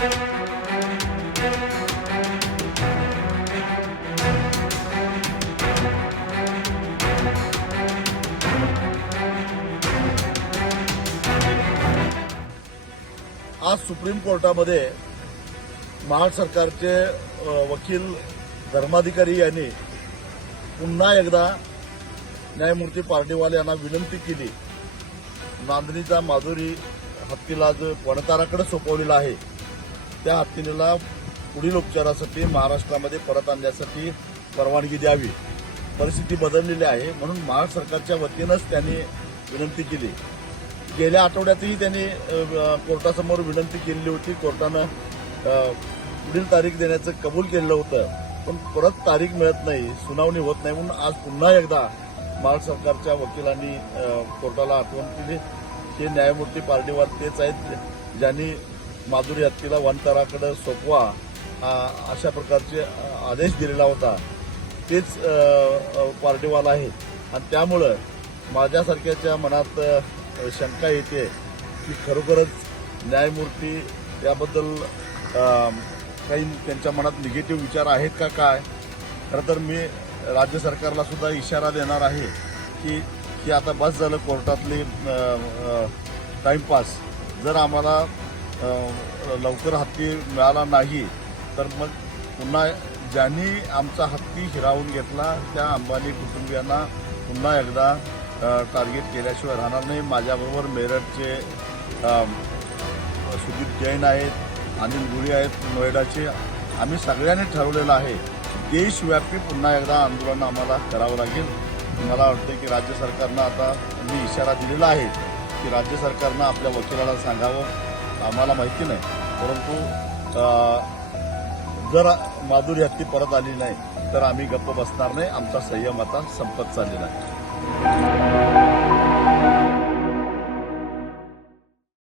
आज सुप्रीम कोर्टामध्ये महाराष्ट्र सरकारचे वकील धर्माधिकारी यांनी पुन्हा एकदा न्यायमूर्ती पार्टीवाल यांना विनंती केली. नांदणीचा माधुरी हत्तीला जो वनताराकडे सोपवलेला आहे त्या हत्तीला पुढील उपचारासाठी महाराष्ट्रामध्ये परत आणण्यासाठी परवानगी द्यावी. परिस्थिती बदललेली आहे म्हणून महाराष्ट्र सरकारच्या वतीनंच त्यांनी विनंती केली. गेल्या आठवड्यातही त्यांनी कोर्टासमोर विनंती केलेली होती. कोर्टानं पुढील तारीख देण्याचं कबूल केलं होतं, पण परत तारीख मिळत नाही, सुनावणी होत नाही. म्हणून आज पुन्हा एकदा महाराष्ट्र सरकारच्या वकिलांनी कोर्टाला आठवण केली की न्यायमूर्ती पार्टीवाल तेच आहेत ज्यांनी माधुरी हत्तीला वनतळाकडे सोपवा अशा प्रकारचे आदेश दिलेला होता. तेच पार्टीवाल आहे आणि त्यामुळं माझ्यासारख्याच्या मनात शंका येते की खरोखरच न्यायमूर्ती याबद्दल काही त्यांच्या मनात निगेटिव्ह विचार आहेत का काय. खरं तर मी राज्य सरकारला सुद्धा इशारा देणार आहे की आता बस झालं कोर्टातली टाइमपास. जर आम्हाला लवकर हत्ती मिळाला नाही तर मग पुन्हा ज्यांनी आमचा हत्ती हिरावून घेतला त्या अंबानी कुटुंबियांना पुन्हा एकदा टार्गेट केल्याशिवाय राहणार नाही. माझ्याबरोबर मेरठचे सुदीप जैन आहेत, अनिल गुरी आहेत नोएडाचे. आम्ही सगळ्यांनी ठरवलेलं आहे देशव्यापी पुन्हा एकदा आंदोलन आम्हाला करावं लागेल. मला वाटतं की राज्य सरकारनं आता मी इशारा दिलेला आहे की राज्य सरकारनं आपल्या वकिलाला सांगावं. आम्हाला माहिती नाही, परंतु जर माधुरी हत्ती परत आली नाही तर आम्ही गप्प बसणार नाही. आमचा संयम आता संपत चाललेला आहे.